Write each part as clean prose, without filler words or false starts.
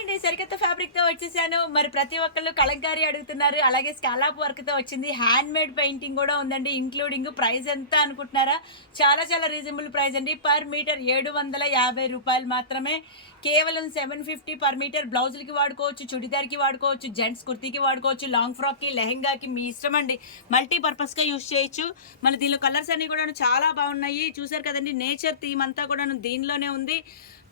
అండి. సరికొత్త ఫ్యాబ్రిక్‌తో వచ్చేసాను. మరి ప్రతి ఒక్కళ్ళు కలంకారీ అడుగుతున్నారు. అలాగే స్కాలప్ వర్క్‌తో వచ్చింది. హ్యాండ్‌మేడ్ పెయింటింగ్ గూడా ఉందండి. ఇంక్లూడింగ్ ప్రైస్ ఎంత అనుకుంటున్నారా? చాలా చాలా రీజనబుల్ ప్రైస్ అండి. పర్ మీటర్ రూ. 750 మాత్రమే. కేవలం 750 పర్ మీటర్. బ్లౌజులకి వాడుకోవచ్చు, చుడిదార్‌కి వాడుకోవచ్చు, జెంట్స్ కుర్తీకి వాడుకోవచ్చు, లాంగ్ ఫ్రాక్‌కి, లెహెంగాకి మీ ఇష్టమండి. మల్టీ పర్పస్‌గా యూజ్ చేయొచ్చు. మళ్ళీ దీనిలో కలర్స్ అన్నీ కూడాను చాలా బాగున్నాయి. చూసారు కదండీ! నేచర్ థీమ్ అంతా కూడాను దీనిలోనే ఉంది.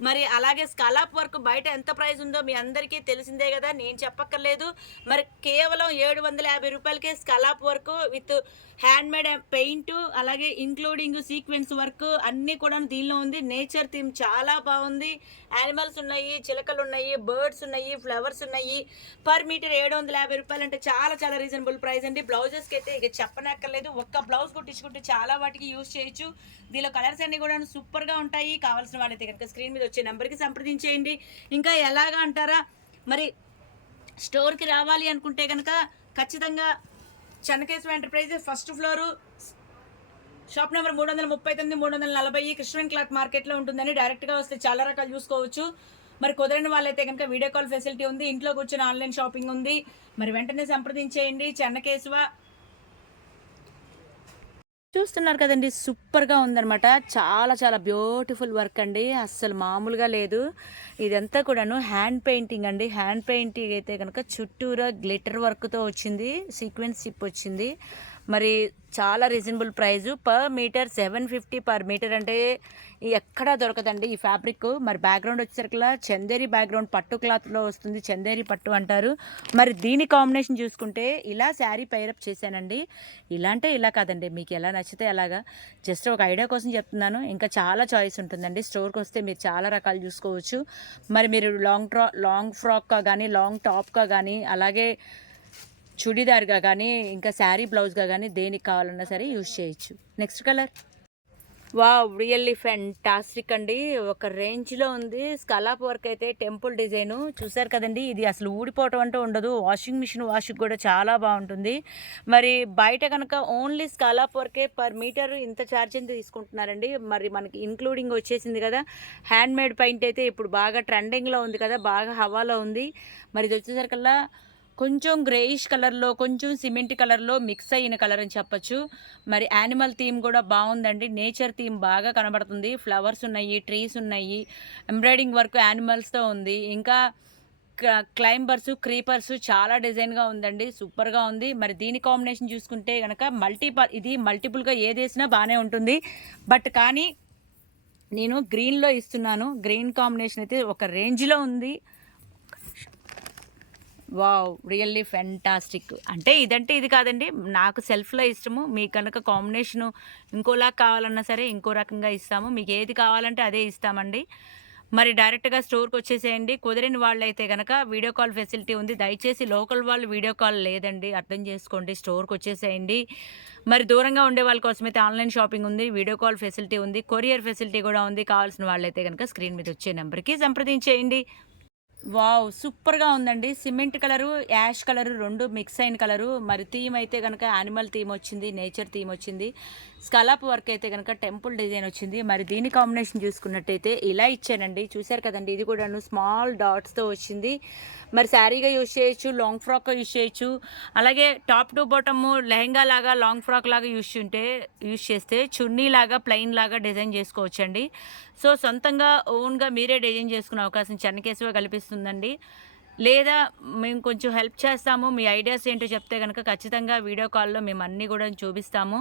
మరి అలాగే స్కాలప్ వర్క్ బయట ఎంత ప్రైస్ ఉందో మీ అందరికీ తెలిసిందే గదా! నేను చెప్పక్కర్లేదు. మరి కేవలం రూ. 750కే scallop work with handmade paint, అలాగే ఇంక్లూడింగ్ సీక్వెన్స్ వర్క్ అన్నీ కూడాను దీనిలో ఉంది. నేచర్ థీమ్ చాలా బావుంది. యానిమల్స్ ఉన్నాయి, చిలకలున్నాయి, బర్డ్స్ ఉన్నాయి, ఫ్లవర్స్ ఉన్నాయి. పర్ మీటర్ రూ. 750 అంటే చాలా చాలా రీజనబుల్ ప్రైస్ అండి. బ్లౌజెస్‌కైతే ఇక చెప్పనక్కర్లేదు. ఒక్క బ్లౌజ్ కుట్టించుకుంటే చాలా వాటికి యూజ్ చేయొచ్చు. దీనిలో కలర్స్ అన్నీ కూడాను సూపర్‌గా ఉంటాయి. కావాల్సిన వాళ్ళైతే గనుక స్క్రీన్ మీద వచ్చే నెంబర్‌కి సంప్రదించేయండి. ఇంకా ఎలాగా అంటారా? మరి స్టోర్‌కి రావాలి అనుకుంటే గనక ఖచ్చితంగా Chennakesava enterprises first floor shop number 339, 340 Christian cloth మార్కెట్లో ఉంటుందని. డైరెక్ట్‌గా వస్తే చాలా రకాలు చూసుకోవచ్చు. మరి కుదరని వాళ్ళైతే గనుక వీడియో కాల్ ఫెసిలిటీ ఉంది. ఇంట్లో కూర్చొని ఆన్‌లైన్ షాపింగ్ ఉంది. మరి వెంటనే సంప్రదించేయండి. చెన్నకేశవ చూస్తున్నారు కదండీ! సూపర్‌గా ఉందనమాట. చాలా చాలా బ్యూటిఫుల్ వర్క్ అండి. అస్సలు మామూలుగా లేదు. ఇదంతా కూడాను హ్యాండ్ పెయింటింగ్ అండి. హ్యాండ్ పెయింటింగ్ అయితే గనక చుట్టూరా గ్లిటర్ వర్క్‌తో వచ్చింది. సీక్వెన్స్ చిప్ వచ్చింది. మరి చాలా reasonable price. Per meter 750 per meter అంటే ఎక్కడా దొరకదండి ఈ ఫ్యాబ్రిక్. మరి బ్యాక్‌గ్రౌండ్ వచ్చేసరికల్లా చందేరి బ్యాక్‌గ్రౌండ్ పట్టు క్లాత్‌లో వస్తుంది. చందేరి పట్టు అంటారు. మరి దీని కాంబినేషన్ చూసుకుంటే ఇలా శారీ పైరప్ చేశానండి. ఇలా అంటే ఇలా కాదండి. మీకు ఎలా నచ్చితే అలాగా. జస్ట్ ఒక ఐడియా కోసం చెప్తున్నాను. ఇంకా చాలా చాయిస్ ఉంటుందండి. స్టోర్‌కి వస్తే మీరు చాలా రకాలు చూసుకోవచ్చు. మరి మీరు లాంగ్ ఫ్రాక్‌గా గానీ, లాంగ్ టాప్‌గా గానీ, అలాగే చుడీదార్‌గా గానీ, ఇంకా శారీ బ్లౌజ్‌గా గానీ దేనికి కావాలన్నా సరే యూజ్ చేయొచ్చు. Next colour. Wow! Really fantastic అండి. ఒక రేంజ్‌లో ఉంది. స్కాలప్ వర్క్ అయితే టెంపుల్ డిజైను చూసారు కదండీ! ఇది అసలు ఊడిపోవటం అంటూ ఉండదు. వాషింగ్ మిషన్ వాష్‌కి కూడా చాలా బావుంటుంది. మరి బయట గనక ఓన్లీ స్కాలప్ వర్కే పర్ మీటర్ ఇంత ఛార్జ్ ఎంత తీసుకుంటున్నారండి. మరి మనకి ఇంక్లూడింగ్ వచ్చేసింది కదా! హ్యాండ్‌మేడ్ పెయింట్ అయితే ఇప్పుడు బాగా ట్రెండింగ్‌లో ఉంది కదా! బాగా హవాలో ఉంది. మరి ఇది వచ్చేసరికల్లా కొంచెం గ్రేయిష్ కలర్‌లో, కొంచెం సిమెంట్ కలర్‌లో మిక్స్ అయిన కలర్ అని చెప్పొచ్చు. మరి యానిమల్ థీమ్ కూడా బావుందండి. నేచర్ థీమ్ బాగా కనబడుతుంది. ఫ్లవర్స్ ఉన్నాయి, ట్రీస్ ఉన్నాయి, ఎంబ్రాయిడింగ్ వర్క్ యానిమల్స్‌తో ఉంది. ఇంకా క్లైంబర్స్, క్రీపర్స్ చాలా డిజైన్‌గా ఉందండి. సూపర్‌గా ఉంది. మరి దీని కాంబినేషన్ చూసుకుంటే గనక ఇది మల్టిపుల్‌గా ఏదేసినా బానే ఉంటుంది. బట్ కానీ నేను గ్రీన్‌లో ఇస్తున్నాను. గ్రీన్ కాంబినేషన్ అయితే ఒక రేంజ్‌లో ఉంది. వావ్! Really fantastic. అంటే ఇదంటే ఇది కాదండి. నాకు సెల్ఫ్‌లో ఇష్టము. మీకు గనక కాంబినేషను ఇంకోలా కావాలన్నా సరే ఇంకో రకంగా ఇస్తాము. మీకు ఏది కావాలంటే అదే ఇస్తామండి. మరి డైరెక్ట్‌గా స్టోర్‌కొచ్చేసేయండి. కుదరని వాళ్ళైతే గనక వీడియో కాల్ ఫెసిలిటీ ఉంది. దయచేసి లోకల్ వాళ్ళు వీడియో కాల్ లేదండి. అర్థం చేసుకోండి. స్టోర్‌కొచ్చేసేయండి. మరి దూరంగా ఉండే వాళ్ళ కోసమైతే ఆన్‌లైన్ షాపింగ్ ఉంది. వీడియో కాల్ ఫెసిలిటీ ఉంది. కొరియర్ ఫెసిలిటీ కూడా ఉంది. కావాల్సిన వాళ్ళైతే గనక స్క్రీన్ మీద వచ్చే నంబర్‌కి సంప్రదించేయండి. వావ్! సూపర్‌గా ఉందండి. Cement colour, ash colour 2 mix అయిన కలరు. మరి థీమ్ అయితే గనక యానిమల్ థీమ్ వచ్చింది. నేచర్ థీమ్ వచ్చింది. స్కలప్ వర్క్ అయితే గనక టెంపుల్ డిజైన్ వచ్చింది. మరి దీని కాంబినేషన్ చూసుకున్నట్టయితే ఇలా ఇచ్చానండి. చూసారు కదండీ! ఇది కూడాను స్మాల్ డాట్స్‌తో వచ్చింది. మరి శారీగా యూజ్ చేయొచ్చు. లాంగ్ ఫ్రాక్‌గా యూజ్ చేయొచ్చు. అలాగే టాప్ టు బాటము లెహెంగా లాగా, లాంగ్ ఫ్రాక్ లాగా యూజ్ చేస్తే చున్నీ లాగా, ప్లెయిన్ లాగా డిజైన్ చేసుకోవచ్చండి. సో, సొంతంగా ఓన్‌గా మీరే డిజైన్ చేసుకునే అవకాశం చెన్నకేశవ కల్పిస్తుందండి. లేదా మేము కొంచెం హెల్ప్ చేస్తాము. మీ ఐడియాస్ ఏంటో చెప్తే గనక ఖచ్చితంగా వీడియో కాల్‌లో మేము అన్నీ గూడా చూపిస్తాము.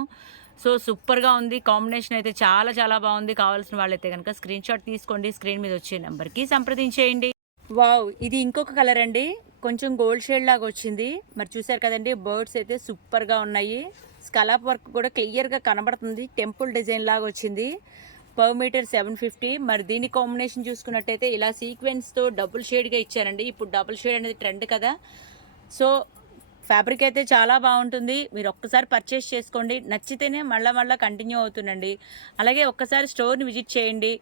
సో, సూపర్‌గా ఉంది. కాంబినేషన్ అయితే చాలా చాలా బావుంది. కావాల్సిన వాళ్ళైతే గనక స్క్రీన్‌షాట్ తీసుకోండి. స్క్రీన్ మీద వచ్చే నంబర్‌కి సంప్రదించేయండి. వావ్! ఇది ఇంకొక కలర్ అండి. కొంచెం గోల్డ్ షేడ్ లాగా వచ్చింది. మరి చూసారు కదండీ! బర్డ్స్ అయితే సూపర్‌గా ఉన్నాయి. స్కలప్ వర్క్ కూడా క్లియర్‌గా కనబడుతుంది. టెంపుల్ డిజైన్ లాగా వచ్చింది. Per meter 750. మరి దీని కాంబినేషన్ చూసుకున్నట్టయితే ఇలా సీక్వెన్స్‌తో డబుల్ షేడ్‌గా ఇచ్చారండి. ఇప్పుడు డబుల్ షేడ్ అనేది ట్రెండ్ కదా! సో, ఫ్యాబ్రిక్ అయితే చాలా బావుంటుంది. మీరు ఒక్కసారి పర్చేస్ చేసుకోండి. నచ్చితేనే మళ్ళా మళ్ళా కంటిన్యూ అవుతుండండి. అలాగే ఒక్కసారి స్టోర్‌ని విజిట్ చేయండి.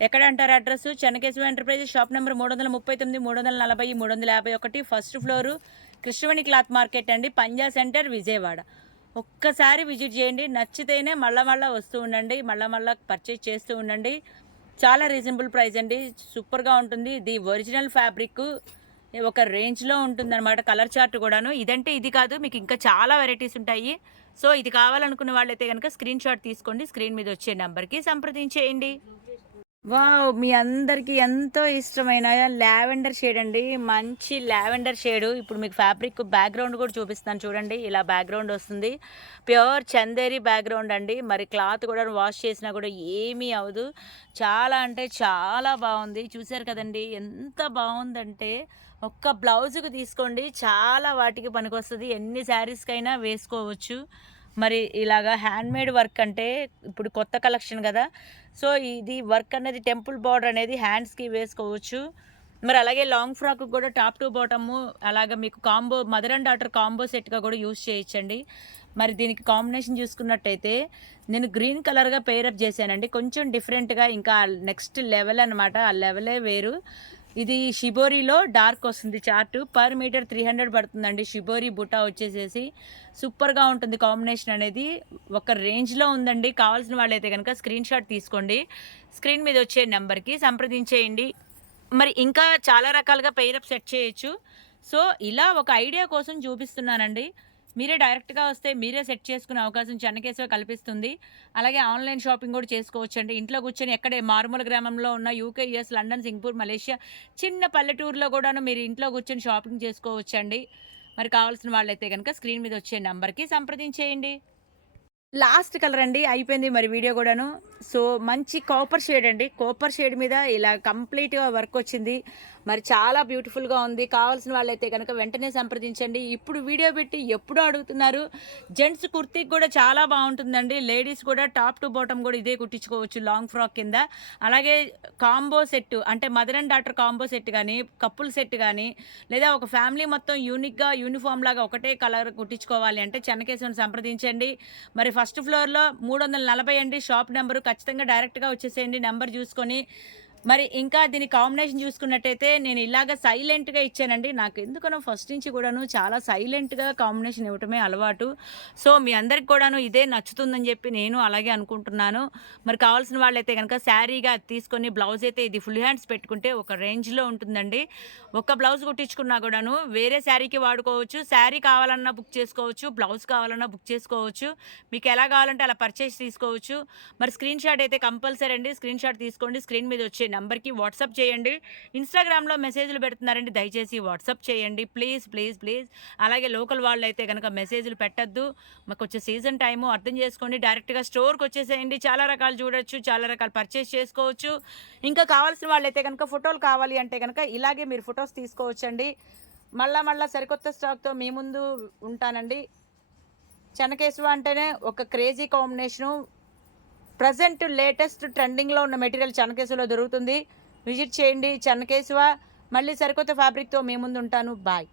ఎక్కడ అంటారు address? Chennakesava enterprises shop number 339, 340, 351 first floor Krishnaveni cloth market అండి. పంజా సెంటర్ విజయవాడ. ఒక్కసారి విజిట్ చేయండి. నచ్చితేనే మళ్ళా మళ్ళా వస్తూ ఉండండి. మళ్ళా మళ్ళా పర్చేస్ చేస్తూ ఉండండి. చాలా రీజనబుల్ ప్రైస్ అండి. సూపర్గా ఉంటుంది. ఇది ఒరిజినల్ ఫ్యాబ్రిక్ ఒక రేంజ్లో ఉంటుందన్నమాట. కలర్ చార్ట్ కూడాను. ఇదంటే ఇది కాదు, మీకు ఇంకా చాలా వెరైటీస్ ఉంటాయి. సో ఇది కావాలనుకున్న వాళ్ళైతే కనుక స్క్రీన్ షాట్ తీసుకోండి. స్క్రీన్ మీద వచ్చే నెంబర్కి సంప్రదించేయండి. వావ్! మీ అందరికీ ఎంతో ఇష్టమైన లావెండర్ షేడ్ అండి. మంచి లావెండర్ షేడు. ఇప్పుడు మీకు ఫ్యాబ్రిక్ బ్యాక్‌గ్రౌండ్ కూడా చూపిస్తాను చూడండి. ఇలా బ్యాక్‌గ్రౌండ్ వస్తుంది. ప్యూర్ చందేరి బ్యాక్‌గ్రౌండ్ అండి. మరి క్లాత్ కూడా వాష్ చేసినా కూడా ఏమీ అవ్వదు. చాలా అంటే చాలా బాగుంది. చూసారు కదండీ! ఎంత బాగుందంటే ఒక్క బ్లౌజ్‌కి తీసుకోండి చాలా వాటికి పనికొస్తది. ఎన్ని శారీస్‌కైనా వేసుకోవచ్చు. మరి ఇలాగా హ్యాండ్‌మేడ్ వర్క్ అంటే ఇప్పుడు కొత్త కలెక్షన్ గదా! సో, ఇది వర్క్ అనేది టెంపుల్ బార్డర్ అనేది హ్యాండ్స్‌కి వేసుకోవచ్చు. మరి అలాగే లాంగ్ ఫ్రాక్ కూడా టాప్ టు బాటము అలాగా మీకు combo mother and daughter combo సెట్‌గా కూడా యూజ్ చేయొచ్చండి. మరి దీనికి కాంబినేషన్ చూసుకున్నట్టయితే నేను గ్రీన్ కలర్‌గా పెయిరప్ చేశానండి. కొంచెం డిఫరెంట్‌గా ఇంకా నెక్స్ట్ లెవెల్ అనమాట. ఆ లెవెలే వేరు. ఇది షిబోరిలో డార్క్ వస్తుంది చార్ట్. పర్ మీటర్ 300 పడుతుందండి. షిబోరి బుటా వచ్చేసేసి సూపర్‌గా ఉంటుంది కాంబినేషన్ అనేది. ఒక రేంజ్‌లో ఉందండి. కావాల్సిన వాళ్ళైతే గనక స్క్రీన్ షాట్ తీసుకోండి. స్క్రీన్ మీద వచ్చే నంబర్‌కి సంప్రదించేయండి. మరి ఇంకా చాలా రకాలుగా పెయిరప్ సెట్ చేయొచ్చు. సో, ఇలా ఒక ఐడియా కోసం చూపిస్తున్నానండి. మీరే డైరెక్ట్‌గా వస్తే మీరే సెట్ చేసుకునే అవకాశం చెన్నకేశవ కల్పిస్తుంది. అలాగే ఆన్‌లైన్ షాపింగ్ కూడా చేసుకోవచ్చండి. ఇంట్లో కూర్చొని ఎక్కడే మారుమూల గ్రామంలో ఉన్న UK, US, London, Singapore, Malaysia చిన్న పల్లెటూరులో కూడాను మీరు ఇంట్లో కూర్చొని షాపింగ్ చేసుకోవచ్చండి. మరి కావాల్సిన వాళ్ళైతే గనక స్క్రీన్ మీద వచ్చే నంబర్‌కి సంప్రదించేయండి. లాస్ట్ కలర్ అండి. అయిపోయింది మరి వీడియో గూడాను. సో, మంచి కాపర్ షేడ్ అండి. కాపర్ షేడ్ మీద ఇలా కంప్లీట్‌గా వర్క్ వచ్చింది. మరి చాలా బ్యూటిఫుల్‌గా ఉంది. కావాల్సిన వాళ్ళైతే గనక వెంటనే సంప్రదించండి. ఇప్పుడు వీడియో పెట్టి ఎప్పుడో అడుగుతున్నారు. జెంట్స్ కుర్తీకి కూడా చాలా బావుంటుందండి. లేడీస్ కూడా టాప్ టు బాటమ్ కూడా ఇదే కుట్టించుకోవచ్చు లాంగ్ ఫ్రాక్ కింద. అలాగే కాంబో సెట్ అంటే mother and daughter combo set గానీ, కపుల్ సెట్ గానీ, లేదా ఒక ఫ్యామిలీ మొత్తం యూనిక్‌గా యూనిఫార్మ్ లాగా ఒకటే కలర్ కుట్టించుకోవాలి అంటే చెన్నకేశవని సంప్రదించండి. మరి ఫస్ట్ ఫ్లోర్‌లో 340 అండి షాప్ నెంబరు. ఖచ్చితంగా డైరెక్ట్‌గా వచ్చేసేయండి నెంబర్ చూసుకొని. మరి ఇంకా దీని కాంబినేషన్ చూసుకున్నట్టయితే నేను ఇలాగ సైలెంట్‌గా ఇచ్చానండి. నాకు ఎందుకనో ఫస్ట్ నుంచి కూడాను చాలా సైలెంట్‌గా కాంబినేషన్ ఇవ్వటమే అలవాటు. సో, మీ అందరికి కూడాను ఇదే నచ్చుతుందని చెప్పి నేను అలాగే అనుకుంటున్నాను. మరి కావాల్సిన వాళ్ళైతే గనక శారీగా తీసుకొని బ్లౌజ్ అయితే ఇది ఫుల్ హ్యాండ్స్ పెట్టుకుంటే ఒక రేంజ్‌లో ఉంటుందండి. ఒక బ్లౌజ్ కుట్టించుకున్నా కూడాను వేరే శారీకి వాడుకోవచ్చు. శారీ కావాలన్నా బుక్ చేసుకోవచ్చు. బ్లౌజ్ కావాలన్నా బుక్ చేసుకోవచ్చు. మీకు ఎలా కావాలంటే అలా పర్చేస్ తీసుకోవచ్చు. మరి స్క్రీన్ షాట్ అయితే కంపల్సరీ అండి. స్క్రీన్ షాట్ తీసుకోండి. స్క్రీన్ మీద వచ్చే నంబర్‌కి వాట్సాప్ చేయండి. ఇన్‌స్టాగ్రామ్‌లో మెసేజ్‌లు పెడుతున్నారండి. దయచేసి వాట్సాప్ చేయండి. Please, please, please. అలాగే లోకల్ వాళ్ళైతే గనక మెసేజ్‌లు పెట్టొద్దు. మాకొచ్చే సీజన్ టైము అర్థం చేసుకోండి. డైరెక్ట్‌గా స్టోర్‌కొచ్చేసేయండి. చాలా రకాలు చూడొచ్చు. చాలా రకాలు పర్చేస్ చేసుకోవచ్చు. ఇంకా కావాల్సిన వాళ్ళైతే గనక ఫోటోలు కావాలి అంటే గనక ఇలాగే మీరు ఫోటోస్ తీసుకోవచ్చండి. మళ్ళా సరికొత్త స్టాక్‌తో మీ ముందు ఉంటానండి. చెన్నకేశవ అంటేనే ఒక క్రేజీ కాంబినేషను. ప్రెజెంట్ లేటెస్ట్ ట్రెండింగ్‌లో ఉన్న మెటీరియల్ చెన్నకేశవలో దొరుకుతుంది. విజిట్ చేయండి చెన్నకేశవ. మళ్ళీ సరికొత్త ఫ్యాబ్రిక్‌తో మీ ముందుంటాను. బాయ్.